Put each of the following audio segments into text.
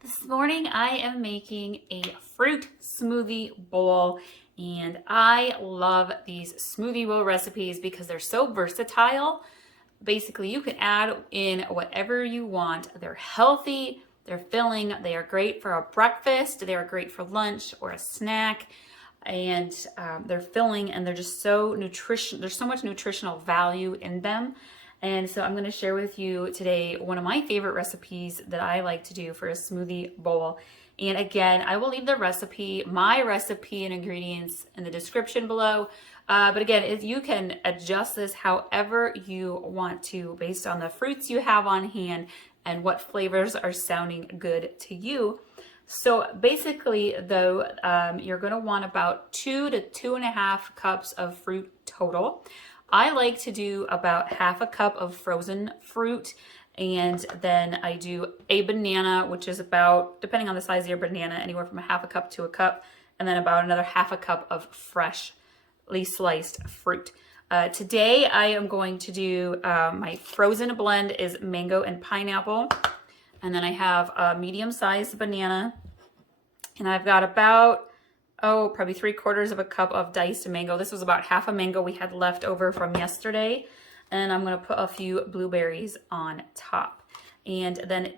This morning I am making a fruit smoothie bowl, and I love these smoothie bowl recipes because they're so versatile. Basically, you can add in whatever you want. They're healthy, they're filling, they are great for a breakfast, they are great for lunch or a snack, and they're filling and they're just so nutrition. There's so much nutritional value in them. And so I'm going to share with you today one of my favorite recipes that I like to do for a smoothie bowl. And again, I will leave the recipe, my recipe and ingredients in the description below. But again, if you can adjust this however you want to based on the fruits you have on hand and what flavors are sounding good to you. So basically though, you're going to want about 2 to 2.5 cups of fruit total. I like to do about half a cup of frozen fruit, and then I do a banana, which is about, depending on the size of your banana, anywhere from a half a cup to a cup, and then about another half a cup of freshly sliced fruit. Today I am going to do, my frozen blend is mango and pineapple, and then I have a medium-sized banana, and I've got about probably 3/4 of a cup of diced mango. This was about half a mango we had left over from yesterday. And I'm going to put a few blueberries on top. And then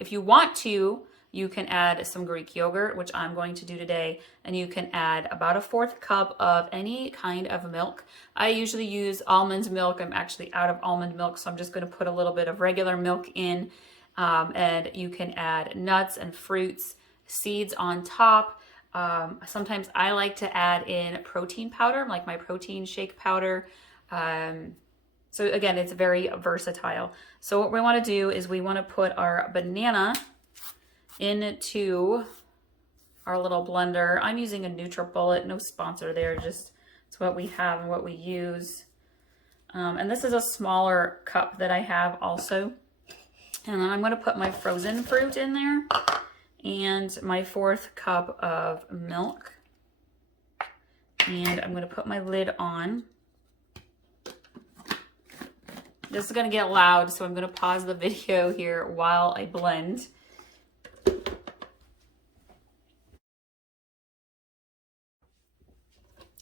if you want to, you can add some Greek yogurt, which I'm going to do today. And you can add about a 1/4 cup of any kind of milk. I usually use almond milk. I'm actually out of almond milk, so I'm just going to put a little bit of regular milk in. And you can add nuts and fruits, seeds on top. Sometimes I like to add in protein powder, like my protein shake powder. So again, it's very versatile. So what we want to do is we want to put our banana into our little blender. I'm using a NutriBullet, no sponsor there, just it's what we have and what we use. And this is a smaller cup that I have also. And then I'm going to put my frozen fruit in there. And my 1/4 cup of milk. And I'm going to put my lid on. This is going to get loud, so I'm going to pause the video here while I blend.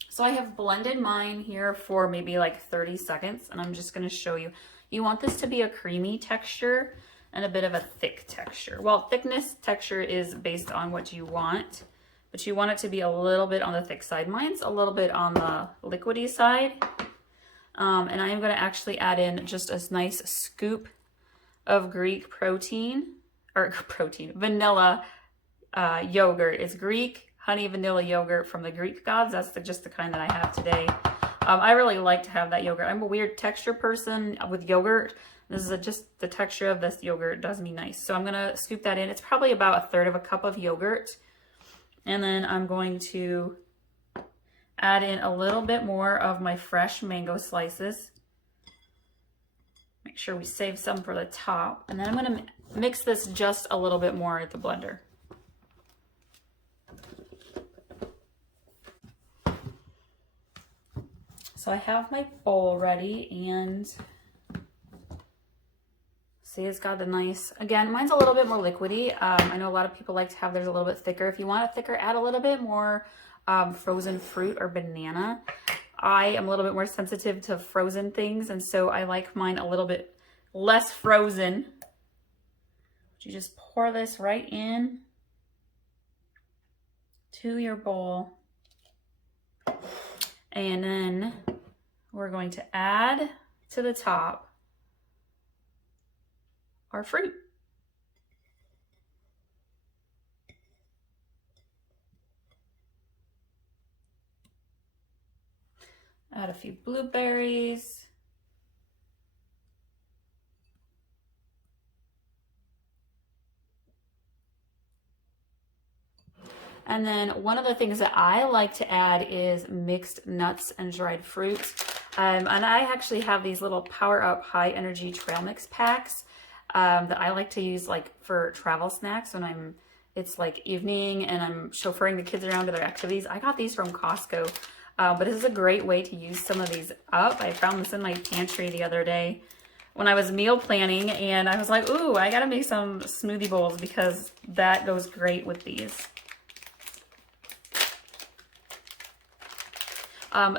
So I have blended mine here for maybe like 30 seconds, and I'm just going to show you. You want this to be a creamy texture and a bit of a thick texture. Well, texture is based on what you want, but you want it to be a little bit on the thick side. Mine's a little bit on the liquidy side. And I am gonna actually add in just a nice scoop of Greek vanilla yogurt. It's Greek honey vanilla yogurt from the Greek gods. That's just the kind that I have today. I really like to have that yogurt. I'm a weird texture person with yogurt. This is just the texture of this yogurt does me nice. So I'm going to scoop that in. It's probably about 1/3 of a cup of yogurt. And then I'm going to add in a little bit more of my fresh mango slices. Make sure we save some for the top. And then I'm going to mix this just a little bit more at the blender. So I have my bowl ready, and see, it's got the nice, again, mine's a little bit more liquidy. I know a lot of people like to have theirs a little bit thicker. If you want it thicker, add a little bit more frozen fruit or banana. I am a little bit more sensitive to frozen things, and so I like mine a little bit less frozen. You just pour this right in to your bowl. And then we're going to add to the top our fruit. Add a few blueberries. And then one of the things that I like to add is mixed nuts and dried fruits. And I actually have these little Power Up High Energy Trail Mix packs that I like to use like for travel snacks when it's like evening and I'm chauffeuring the kids around to their activities. I got these from Costco, but this is a great way to use some of these up. I found this in my pantry the other day. when I was meal planning, and I was like, ooh, I gotta make some smoothie bowls because that goes great with these.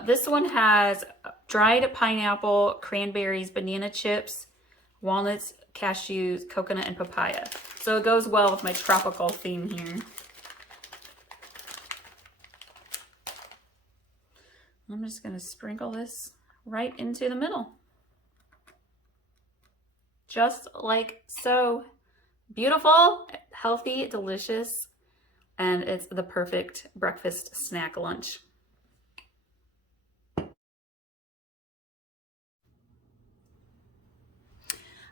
This one has dried pineapple, cranberries, banana chips, walnuts, cashews, coconut, and papaya. So it goes well with my tropical theme here. I'm just gonna sprinkle this right into the middle. Just like so. Beautiful, healthy, delicious, and it's the perfect breakfast snack lunch.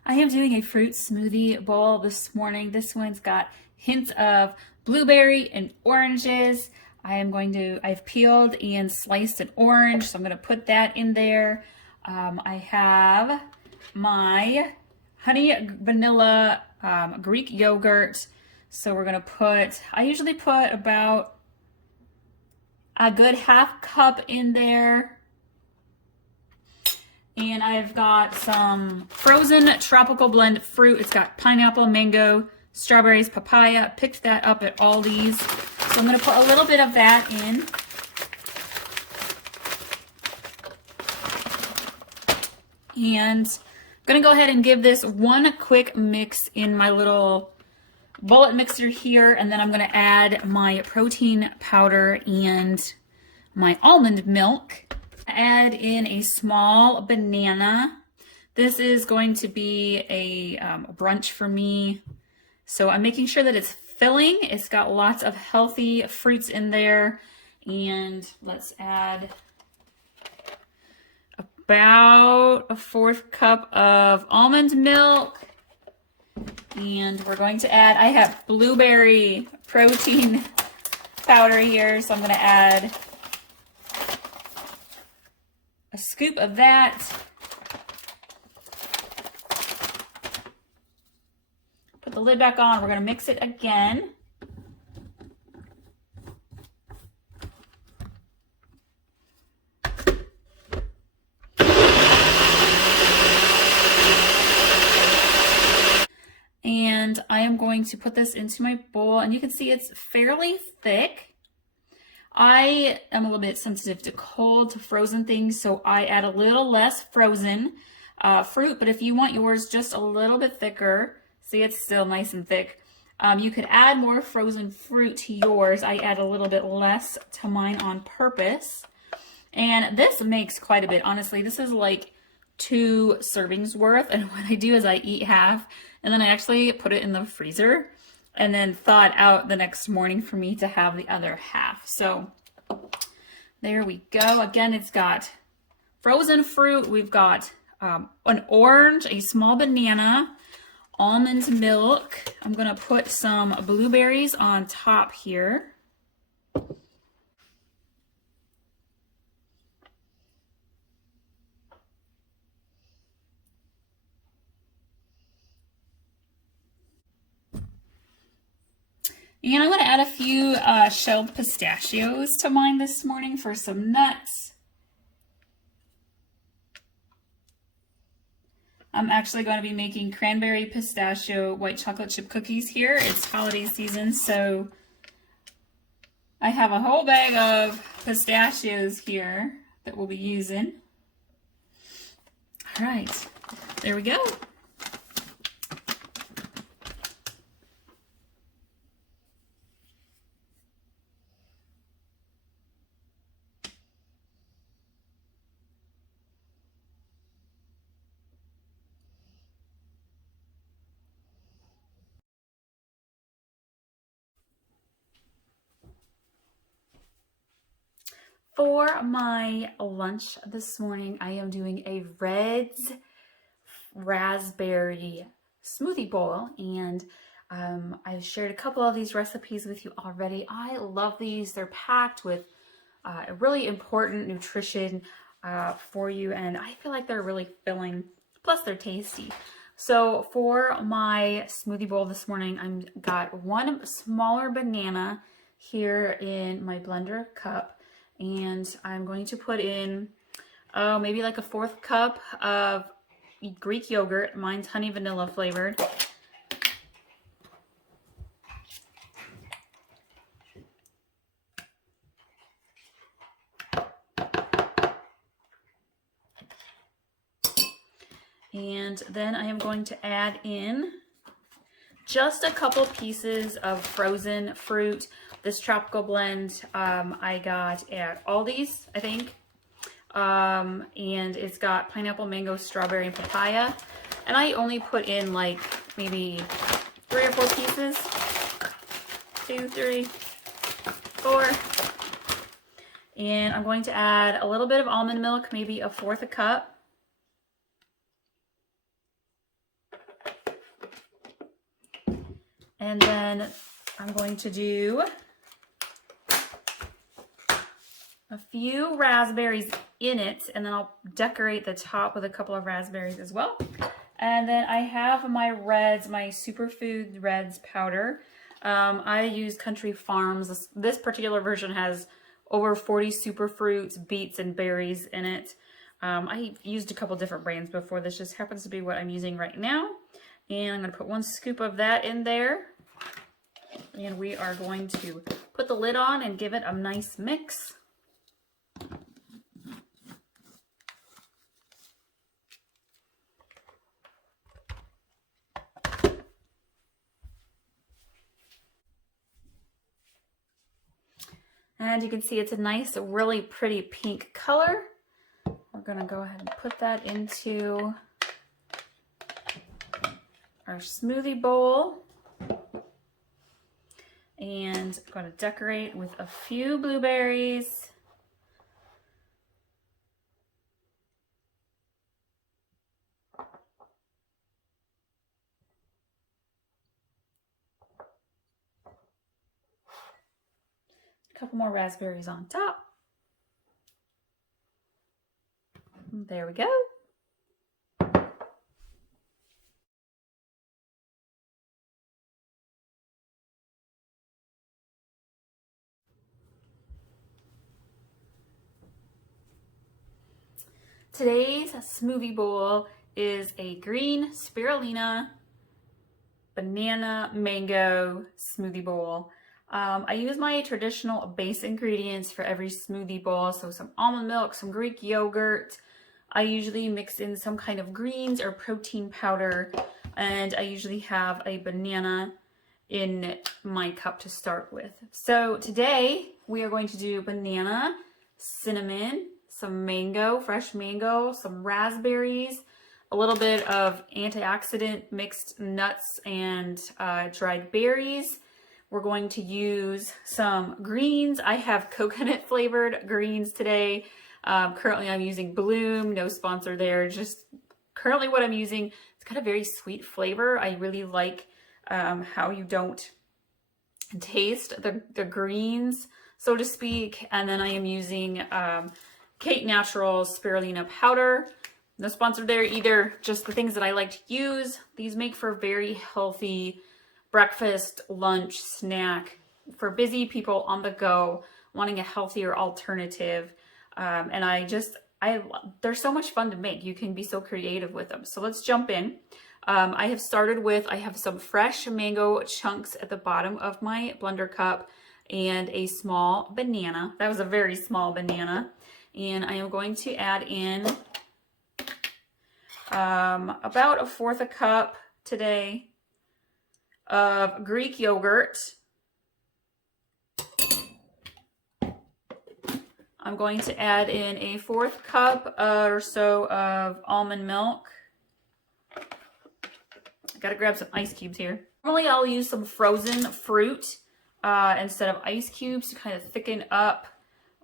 I am doing a fruit smoothie bowl this morning. This one's got hints of blueberry and oranges. I've peeled and sliced an orange, so I'm gonna put that in there. I have my honey vanilla Greek yogurt. So we're gonna I usually put about a good half cup in there. And I've got some frozen tropical blend fruit. It's got pineapple, mango, strawberries, papaya. Picked that up at Aldi's. So I'm gonna put a little bit of that in. And I'm gonna go ahead and give this one quick mix in my little bullet mixer here, and then I'm gonna add my protein powder and my almond milk. Add in a small banana. This is going to be a brunch for me. So I'm making sure that it's filling. It's got lots of healthy fruits in there. And let's add about a 1/4 cup of almond milk. And we're going to add, I have blueberry protein powder here, so I'm going to add a scoop of that. Put the lid back on. We're going to mix it again. And I am going to put this into my bowl, and you can see it's fairly thick. I am a little bit sensitive to cold, to frozen things, so I add a little less frozen fruit, but if you want yours just a little bit thicker, see it's still nice and thick, you could add more frozen fruit to yours. I add a little bit less to mine on purpose, and this makes quite a bit. Honestly, this is like 2 servings worth, and what I do is I eat half, and then I actually put it in the freezer and then thaw it out the next morning for me to have the other half. So there we go. Again, it's got frozen fruit. We've got an orange, a small banana, almond milk. I'm gonna put some blueberries on top here. And I'm going to add a few shelled pistachios to mine this morning for some nuts. I'm actually going to be making cranberry pistachio white chocolate chip cookies here. It's holiday season, so I have a whole bag of pistachios here that we'll be using. All right, there we go. For my lunch this morning, I am doing a Red's raspberry smoothie bowl, and I've shared a couple of these recipes with you already. I love these. They're packed with really important nutrition for you, and I feel like they're really filling, plus they're tasty. So for my smoothie bowl this morning, I've got 1 smaller banana here in my blender cup, and I'm going to put in maybe like a 1/4 cup of Greek yogurt. Mine's honey vanilla flavored. And then I am going to add in just a couple pieces of frozen fruit. This tropical blend I got at Aldi's, I think. And it's got pineapple, mango, strawberry, and papaya. And I only put in like maybe 3 or 4 pieces. 2, 3, 4. And I'm going to add a little bit of almond milk, maybe 1/4 cup. And then I'm going to do a few raspberries in it, and then I'll decorate the top with a couple of raspberries as well. And then I have my reds, my superfood reds powder. I use Country Farms. This particular version has over 40 superfruits, beets, and berries in it. I used a couple different brands before. This just happens to be what I'm using right now. And I'm going to put 1 scoop of that in there. And we are going to put the lid on and give it a nice mix. And you can see it's a nice, really pretty pink color. We're going to go ahead and put that into our smoothie bowl. And I'm going to decorate with a few blueberries. A couple more raspberries on top. There we go. Today's smoothie bowl is a green spirulina banana mango smoothie bowl. I use my traditional base ingredients for every smoothie bowl, so some almond milk, some Greek yogurt. I usually mix in some kind of greens or protein powder, and I usually have a banana in my cup to start with. So today we are going to do banana, cinnamon, some mango, fresh mango, some raspberries, a little bit of antioxidant mixed nuts and dried berries. We're going to use some greens. I have coconut flavored greens today. Currently I'm using Bloom, no sponsor there, just currently what I'm using. It's got a very sweet flavor. I really like how you don't taste the greens, so to speak. And then I am using Kate Naturals Spirulina powder. No sponsor there either, just the things that I like to use. These make for very healthy breakfast, lunch, snack for busy people on the go, wanting a healthier alternative. And they're so much fun to make. You can be so creative with them. So let's jump in. I have some fresh mango chunks at the bottom of my blender cup and a small banana. That was a very small banana. And I am going to add in about 1/4 cup today of Greek yogurt. I'm going to add in a 1/4 cup or so of almond milk. I gotta grab some ice cubes here. Normally I'll use some frozen fruit instead of ice cubes to kind of thicken up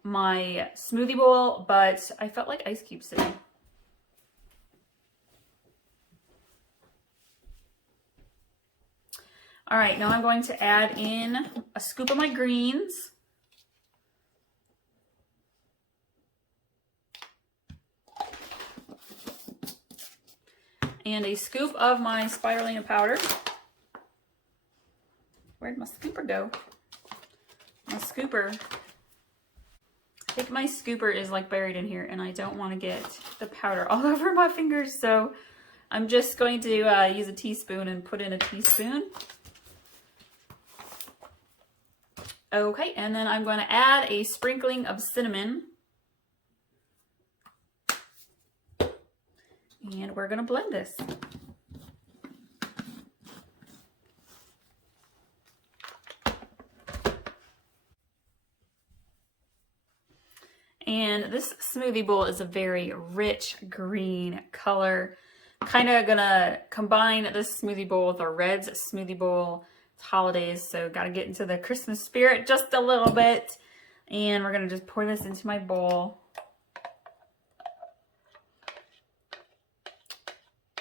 my smoothie bowl, but I felt like ice cubes today. All right, now I'm going to add in a scoop of my greens. And a scoop of my spirulina powder. Where'd my scooper go? My scooper. I think my scooper is like buried in here and I don't want to get the powder all over my fingers, so I'm just going to use a teaspoon and put in a teaspoon. Okay, and then I'm going to add a sprinkling of cinnamon. And we're going to blend this. And this smoothie bowl is a very rich green color. Kind of gonna combine this smoothie bowl with our Reds smoothie bowl. It's holidays, so gotta get into the Christmas spirit just a little bit. And we're gonna just pour this into my bowl.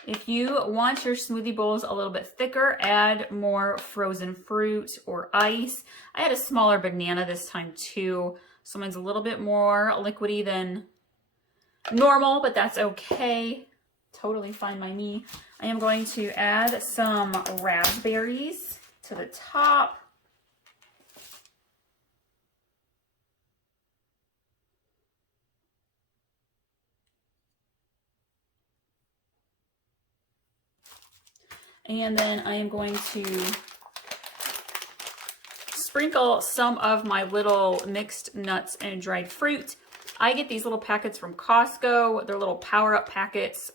If you want your smoothie bowls a little bit thicker, add more frozen fruit or ice. I had a smaller banana this time too. So mine's a little bit more liquidy than normal, but that's okay. Totally fine by me. I am going to add some raspberries to the top. And then I am going to sprinkle some of my little mixed nuts and dried fruit. I get these little packets from Costco. They're little power-up packets.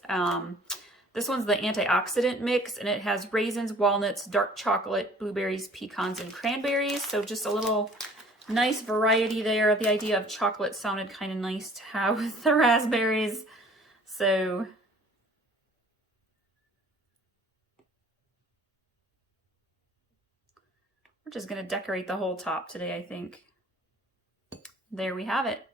This one's the antioxidant mix, and it has raisins, walnuts, dark chocolate, blueberries, pecans, and cranberries. So just a little nice variety there. The idea of chocolate sounded kind of nice to have with the raspberries. So we're just going to decorate the whole top today, I think. There we have it.